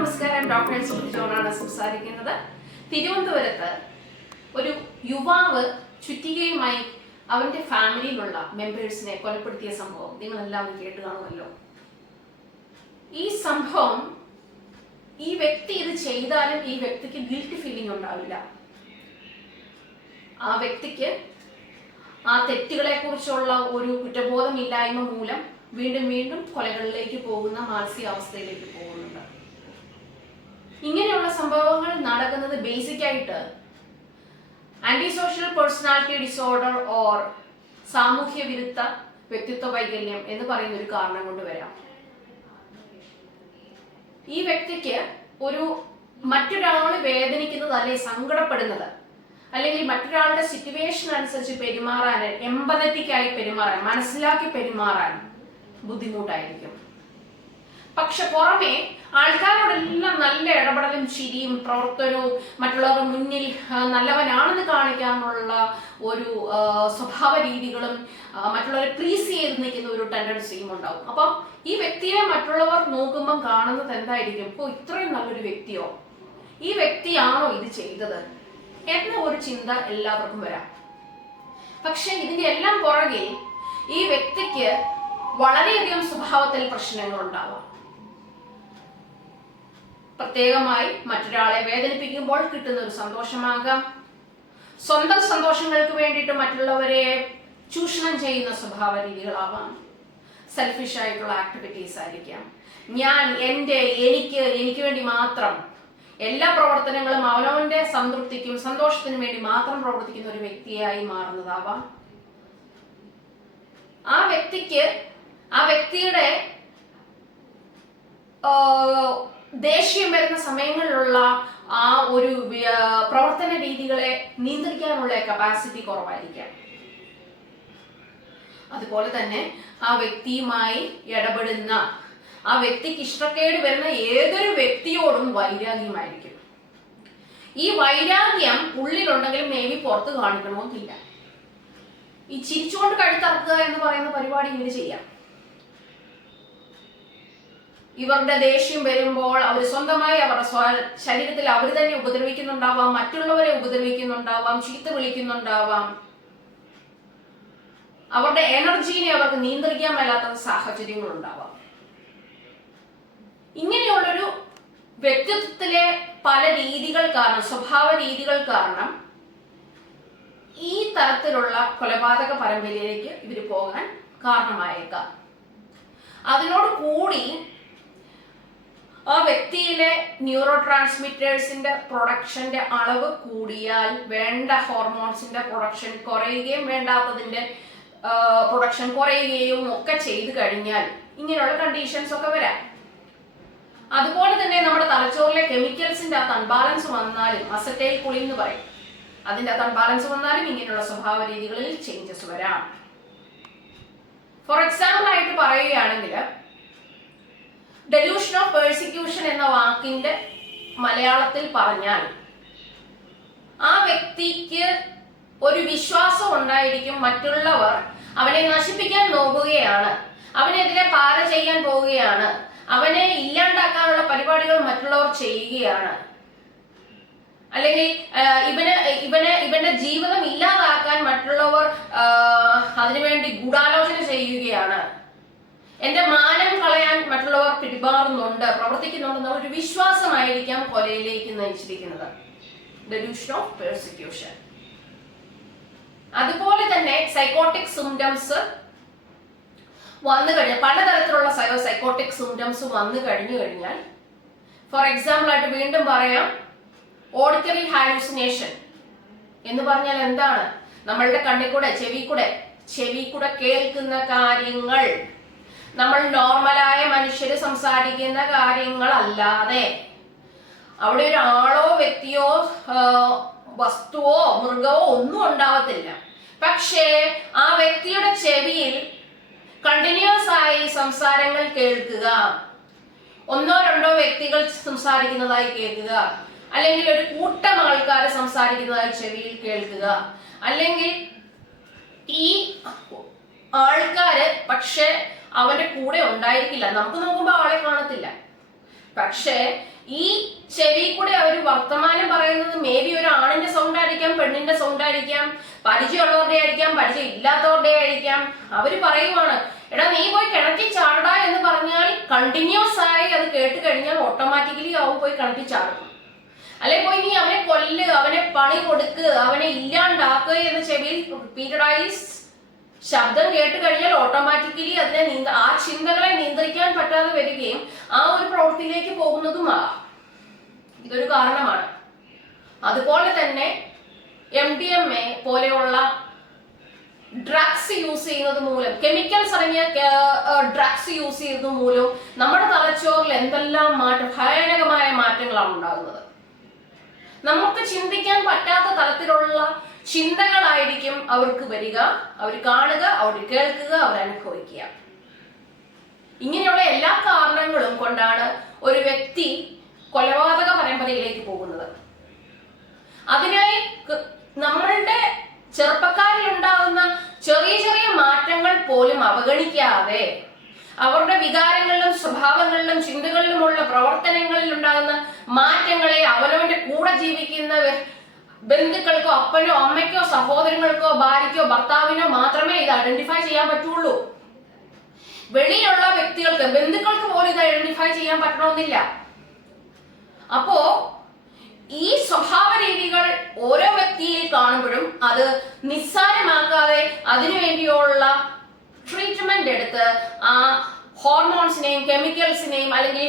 നമസ്കാരം. ഡോക്ടർ സുബ്രഹ്മണ്യ ജോണാണ് സംസാരിക്കുന്നത്. തിരുവനന്തപുരത്ത് ഒരു യുവാവ് ചുറ്റികയുമായി അവന്റെ ഫാമിലിയിലുള്ള മെമ്പേഴ്സിനെ കൊലപ്പെടുത്തിയ സംഭവം നിങ്ങൾ എല്ലാവരും കേട്ട് കാണുമല്ലോ. ഈ സംഭവം ഈ വ്യക്തി ഇത് ചെയ്താലും ഈ വ്യക്തിക്ക് ഗിൽറ്റ് ഫീലിംഗ് ഉണ്ടാവില്ല. ആ വ്യക്തിക്ക് ആ തെറ്റുകളെ കുറിച്ചുള്ള ഒരു കുറ്റബോധമില്ലായ്മ മൂലം വീണ്ടും വീണ്ടും കൊലകളിലേക്ക് പോകുന്ന മാനസികാവസ്ഥയിലേക്ക് പോകുന്നുണ്ട്. ഇങ്ങനെയുള്ള സംഭവങ്ങൾ നടക്കുന്നത് ബേസിക് ആയിട്ട് anti social personality disorder or സാമൂഹ്യ വിരുദ്ധ വ്യക്തിത്വ വൈകല്യം എന്ന് പറയുന്ന ഒരു കാരണം കൊണ്ട് വരാം. ഈ വ്യക്തിക്ക് ഒരു മറ്റൊരാൾ വേദനിക്കുന്നത് അല്ലെങ്കിൽ സങ്കടപ്പെടുന്നത് അല്ലെങ്കിൽ മറ്റൊരാളുടെ സിറ്റുവേഷൻ അനുസരിച്ച് പെരുമാറാൻ, എമ്പതറ്റിക്കായി പെരുമാറാൻ, മനസ്സിലാക്കി പെരുമാറാൻ ബുദ്ധിമുട്ടായിരിക്കും. പക്ഷെ പുറമെ ആൾക്കാരോടെല്ലാം നല്ല ഇടപെടലും ചിരിയും പ്രവർത്തനവും മറ്റുള്ളവരുടെ മുന്നിൽ നല്ലവനാണെന്ന് കാണിക്കാനുള്ള ഒരു സ്വഭാവ രീതികളും മറ്റുള്ളവരെ പ്ലീസ് ചെയ്ത് നിൽക്കുന്ന ഒരു ടെൻഡൻസിയും ഉണ്ടാവും. അപ്പം ഈ വ്യക്തിയെ മറ്റുള്ളവർ നോക്കുമ്പം കാണുന്നത് എന്തായിരിക്കും? ഇപ്പോൾ ഇത്രയും നല്ലൊരു വ്യക്തിയോ, ഈ വ്യക്തിയാണോ ഇത് ചെയ്തത് എന്ന ഒരു ചിന്ത എല്ലാവർക്കും വരാം. പക്ഷെ ഇതിന്റെ എല്ലാം പുറകിൽ ഈ വ്യക്തിക്ക് വളരെയധികം സ്വഭാവത്തിൽ പ്രശ്നങ്ങൾ ഉണ്ടാവാം. പ്രത്യേകമായി മറ്റൊരാളെ വേദനിപ്പിക്കുമ്പോൾ കിട്ടുന്ന ഒരു സന്തോഷമാകാം, സ്വന്തം സന്തോഷങ്ങൾക്ക് വേണ്ടിയിട്ട് മറ്റുള്ളവരെ ചൂഷണം ചെയ്യുന്ന സ്വഭാവ രീതികളാവാം, സെൽഫിഷ് ആയിട്ടുള്ള ആക്ടിവിറ്റീസ് ആയിരിക്കാം, ഞാൻ എനിക്ക് വേണ്ടി മാത്രം എല്ലാ പ്രവർത്തനങ്ങളും അവനവന്റെ സംതൃപ്തിക്കും സന്തോഷത്തിനും വേണ്ടി മാത്രം പ്രവർത്തിക്കുന്ന ഒരു വ്യക്തിയായി മാറുന്നതാവാം. ആ വ്യക്തിയുടെ ദേഷ്യം വരുന്ന സമയങ്ങളിലുള്ള ആ ഒരു പ്രവർത്തന രീതികളെ നിയന്ത്രിക്കാനുള്ള കപ്പാസിറ്റി കുറവായിരിക്കാം. അതുപോലെ തന്നെ ആ വ്യക്തിയുമായി ഇടപെടുന്ന ആ വ്യക്തിക്ക് ഇഷ്ടക്കേട് വരുന്ന ഏതൊരു വ്യക്തിയോടും വൈരാഗ്യമായിരിക്കും. ഈ വൈരാഗ്യം ഉള്ളിലുണ്ടെങ്കിലും മേ ബി പുറത്ത് കാണിക്കണമെന്നില്ല. ഈ ചിരിച്ചുകൊണ്ട് കഴുത്തറക്കുക എന്ന് പറയുന്ന പരിപാടി ഇങ്ങനെ ചെയ്യാം. ഇവരുടെ ദേഷ്യം വരുമ്പോൾ അവർ സ്വന്തമായി അവരുടെ ശരീരത്തിൽ അവർ തന്നെ ഉപദ്രവിക്കുന്നുണ്ടാവാം, മറ്റുള്ളവരെ ഉപദ്രവിക്കുന്നുണ്ടാവാം, ചീത്ത വിളിക്കുന്നുണ്ടാവാം. അവരുടെ എനർജീനെ അവർക്ക് നിയന്ത്രിക്കാൻ മേലാത്ത സാഹചര്യങ്ങൾ ഉണ്ടാവാം. ഇങ്ങനെയുള്ളൊരു വ്യക്തിത്വത്തിലെ പല രീതികൾ കാരണം, സ്വഭാവ രീതികൾ കാരണം ഈ തരത്തിലുള്ള കൊലപാതക പരമ്പരയിലേക്ക് ഇവർ പോകാൻ കാരണമായേക്കാം. അതിനോട് കൂടി ആ വ്യക്തിയിലെ ന്യൂറോ ട്രാൻസ്മിറ്റേഴ്സിന്റെ പ്രൊഡക്ഷന്റെ അളവ് കൂടിയാൽ വേണ്ട ഹോർമോൺസിന്റെ പ്രൊഡക്ഷൻ കുറയുകയും വേണ്ടാത്തതിന്റെ പ്രൊഡക്ഷൻ കുറയുകയും ഒക്കെ ചെയ്തു കഴിഞ്ഞാൽ ഇങ്ങനെയുള്ള കണ്ടീഷൻസ് ഒക്കെ വരാം. അതുപോലെ തന്നെ നമ്മുടെ തലച്ചോറിലെ കെമിക്കൽസിന്റെ ആ അൺബാലൻസ് വന്നാലും, അസറ്റൈൽ കൊളിൻ എന്ന് പറയും, അതിന്റെ അൺബാലൻസ് വന്നാലും ഇങ്ങനെയുള്ള സ്വഭാവ രീതികളിൽ ചേഞ്ചസ് വരാം. ഫോർ എക്സാമ്പിൾ ആയിട്ട് പറയുകയാണെങ്കിൽ ഡെലൂഷൻ ഓഫ് പേഴ്സിക്യൂഷൻ എന്ന വാക്കിന്റെ മലയാളത്തിൽ പറഞ്ഞാൽ ആ വ്യക്തിക്ക് ഒരു വിശ്വാസം ഉണ്ടായിരിക്കും മറ്റുള്ളവർ അവനെ നശിപ്പിക്കാൻ നോക്കുകയാണ്, അവനെതിരെ പാര ചെയ്യാൻ പോവുകയാണ്, അവനെ ഇല്ലാണ്ടാക്കാനുള്ള പരിപാടികൾ മറ്റുള്ളവർ ചെയ്യുകയാണ്, അല്ലെങ്കിൽ ഇവന്റെ ജീവിതം ഇല്ലാതാക്കാൻ മറ്റുള്ളവർ അതിനുവേണ്ടി ഗൂഢാലോചന ചെയ്യുകയാണ്, എന്റെ മാനം കളയാൻ മറ്റുള്ളവർ പിടിമാറുന്നുണ്ട്, പ്രവർത്തിക്കുന്നുണ്ടെന്നുള്ള ഒരു വിശ്വാസമായിരിക്കാം കൊലയിലേക്ക് നയിച്ചിരിക്കുന്നത്. Delusion of persecution. അതുപോലെ തന്നെ സൈക്കോട്ടിക് സിംറ്റംസ് വന്നു കഴിഞ്ഞാൽ, പലതരത്തിലുള്ള സൈക്കോട്ടിക് സിംറ്റംസ് വന്നു കഴിഞ്ഞു കഴിഞ്ഞാൽ, ഫോർ എക്സാമ്പിൾ ആയിട്ട് വീണ്ടും പറയാം, ഓഡിറ്ററി ഹാലൂസിനേഷൻ എന്ന് പറഞ്ഞാൽ എന്താണ്? നമ്മളുടെ കണ്ണിൽ ചെവി കൂടെ കേൾക്കുന്ന കാര്യങ്ങൾ നമ്മൾ നോർമലായ മനുഷ്യര് സംസാരിക്കുന്ന കാര്യങ്ങളല്ലാതെ അവിടെ ഒരു ആളോ വ്യക്തിയോ വസ്തുവോ മൃഗവോ ഒന്നും ഉണ്ടാവത്തില്ല. പക്ഷേ ആ വ്യക്തിയുടെ ചെവിയിൽ കണ്ടിന്യൂസ് ആയി സംസാരങ്ങൾ കേൾക്കുക, ഒന്നോ രണ്ടോ വ്യക്തികൾ സംസാരിക്കുന്നതായി കേൾക്കുക, അല്ലെങ്കിൽ ഒരു കൂട്ടം ആൾക്കാർ സംസാരിക്കുന്നതായി ചെവിയിൽ കേൾക്കുക, അല്ലെങ്കിൽ ഈ ആൾക്കാര് പക്ഷെ അവന്റെ കൂടെ ഉണ്ടായിരിക്കില്ല, നമുക്ക് നോക്കുമ്പോൾ ആളെ കാണത്തില്ല, പക്ഷേ ഈ ചെവി കൂടെ അവർ വർത്തമാനം പറയുന്നത് മേ ബി ഒരു ആണിന്റെ സൗണ്ട് ആയിരിക്കാം, പെണ്ണിന്റെ സൗണ്ട് ആയിരിക്കാം, പരിചയമുള്ളവരുടെ ആയിരിക്കാം, പരിചയം ഇല്ലാത്തവരുടെ ആയിരിക്കാം. അവര് പറയുവാണ്, എടാ നീ പോയി കിണറ്റി ചാടടാ എന്ന് പറഞ്ഞാൽ കണ്ടിന്യൂസ് ആയി അത് കേട്ട് കഴിഞ്ഞാൽ ഓട്ടോമാറ്റിക്കലി അവൻ പോയി കിണറ്റി ചാടും. അല്ലെ പോയി നീ അവനെ കൊല്ലുക, അവനെ പണി കൊടുക്കുക, അവനെ ഇല്ലാണ്ടാക്കുക എന്ന ചെവിയിൽ റിപ്പീറ്റഡായി ശബ്ദം കേട്ട് കഴിഞ്ഞാൽ ഓട്ടോമാറ്റിക്കലി അതിനെ ആ ചിന്തകളെ നിയന്ത്രിക്കാൻ പറ്റാതെ വരികയും ആ ഒരു പ്രവൃത്തിയിലേക്ക് പോകുന്നതുമാകാം. ഇതൊരു കാരണമാണ്. അതുപോലെ തന്നെ MDMA പോലെയുള്ള ഡ്രഗ്സ് യൂസ് ചെയ്യുന്നത് മൂലം, കെമിക്കൽസ് അടങ്ങിയ ഡ്രഗ്സ് യൂസ് ചെയ്യുന്നത് മൂലം നമ്മുടെ തലച്ചോറിൽ എന്തെല്ലാം ഭയാനകമായ മാറ്റങ്ങളാണ് ഉണ്ടാകുന്നത്. നമുക്ക് ചിന്തിക്കാൻ പറ്റാത്ത തരത്തിലുള്ള ചിന്തകളായിരിക്കും അവർക്ക് വരിക, അവർ കാണുക, അവർ കേൾക്കുക, അവർ അനുഭവിക്കുക. ഇങ്ങനെയുള്ള എല്ലാ കാരണങ്ങളും കൊണ്ടാണ് ഒരു വ്യക്തി കൊലപാതക പരമ്പരയിലേക്ക് പോകുന്നത്. അതിനായി നമ്മളുടെ ചെറുപ്പക്കാരിൽ ഉണ്ടാകുന്ന ചെറിയ ചെറിയ മാറ്റങ്ങൾ പോലും അവഗണിക്കാതെ അവരുടെ വികാരങ്ങളിലും സ്വഭാവങ്ങളിലും ചിന്തകളിലുമുള്ള പ്രവർത്തനങ്ങളിൽ ഉണ്ടാകുന്ന മാറ്റങ്ങളെ അവനവന്റെ കൂടെ ജീവിക്കുന്ന ബന്ധുക്കൾക്കോ അപ്പനോ അമ്മയ്ക്കോ സഹോദരങ്ങൾക്കോ ഭാര്യയ്ക്കോ ഭർത്താവിനോ മാത്രമേ ഇത് ഐഡന്റിഫൈ ചെയ്യാൻ പറ്റുള്ളൂ. വെളിയിലുള്ള വ്യക്തികൾക്ക്, ബന്ധുക്കൾക്ക് പോലും ഇത് ഐഡന്റിഫൈ ചെയ്യാൻ പറ്റണമെന്നില്ല. അപ്പോ ഈ സ്വഭാവ രീതികൾ ഓരോ വ്യക്തിയിൽ കാണുമ്പോഴും അത് നിസ്സാരമാക്കാതെ അതിനുവേണ്ടിയുള്ള ട്രീറ്റ്മെന്റ് എടുത്ത് ആ ഹോർമോൺസിനെയും കെമിക്കൽസിനെയും അല്ലെങ്കിൽ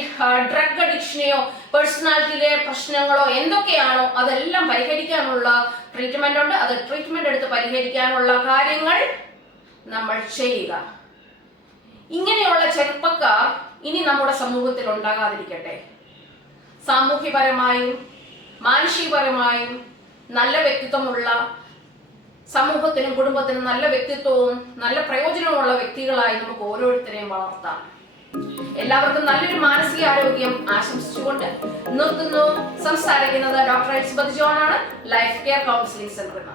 ഡ്രഗ് അഡിക്ഷനെയോ പേഴ്സണാലിറ്റിയിലെ പ്രശ്നങ്ങളോ എന്തൊക്കെയാണോ അതെല്ലാം പരിഹരിക്കാനുള്ള ട്രീറ്റ്മെന്റ് ഉണ്ട്. അത് ട്രീറ്റ്മെന്റ് എടുത്ത് പരിഹരിക്കാനുള്ള കാര്യങ്ങൾ നമ്മൾ ചെയ്യുക. ഇങ്ങനെയുള്ള ചെറുപ്പക്കാർ ഇനി നമ്മുടെ സമൂഹത്തിൽ ഉണ്ടാകാതിരിക്കട്ടെ. സാമൂഹ്യപരമായും മാനസികപരമായും നല്ല വ്യക്തിത്വമുള്ള, സമൂഹത്തിനും കുടുംബത്തിനും നല്ല വ്യക്തിത്വവും നല്ല പ്രയോജനമുള്ള വ്യക്തികളായി നമുക്ക് ഓരോരുത്തരെയും വളർത്താം. എല്ലാവർക്കും നല്ലൊരു മാനസികാരോഗ്യം ആശംസിച്ചുകൊണ്ട് നിർത്തുന്നു. സംസാരിക്കുന്നത് ഡോക്ടർ എലിസബത്ത് ജോൺ ആണ്, ലൈഫ് കെയർ കൗൺസിലിംഗ് സെന്ററിൽ.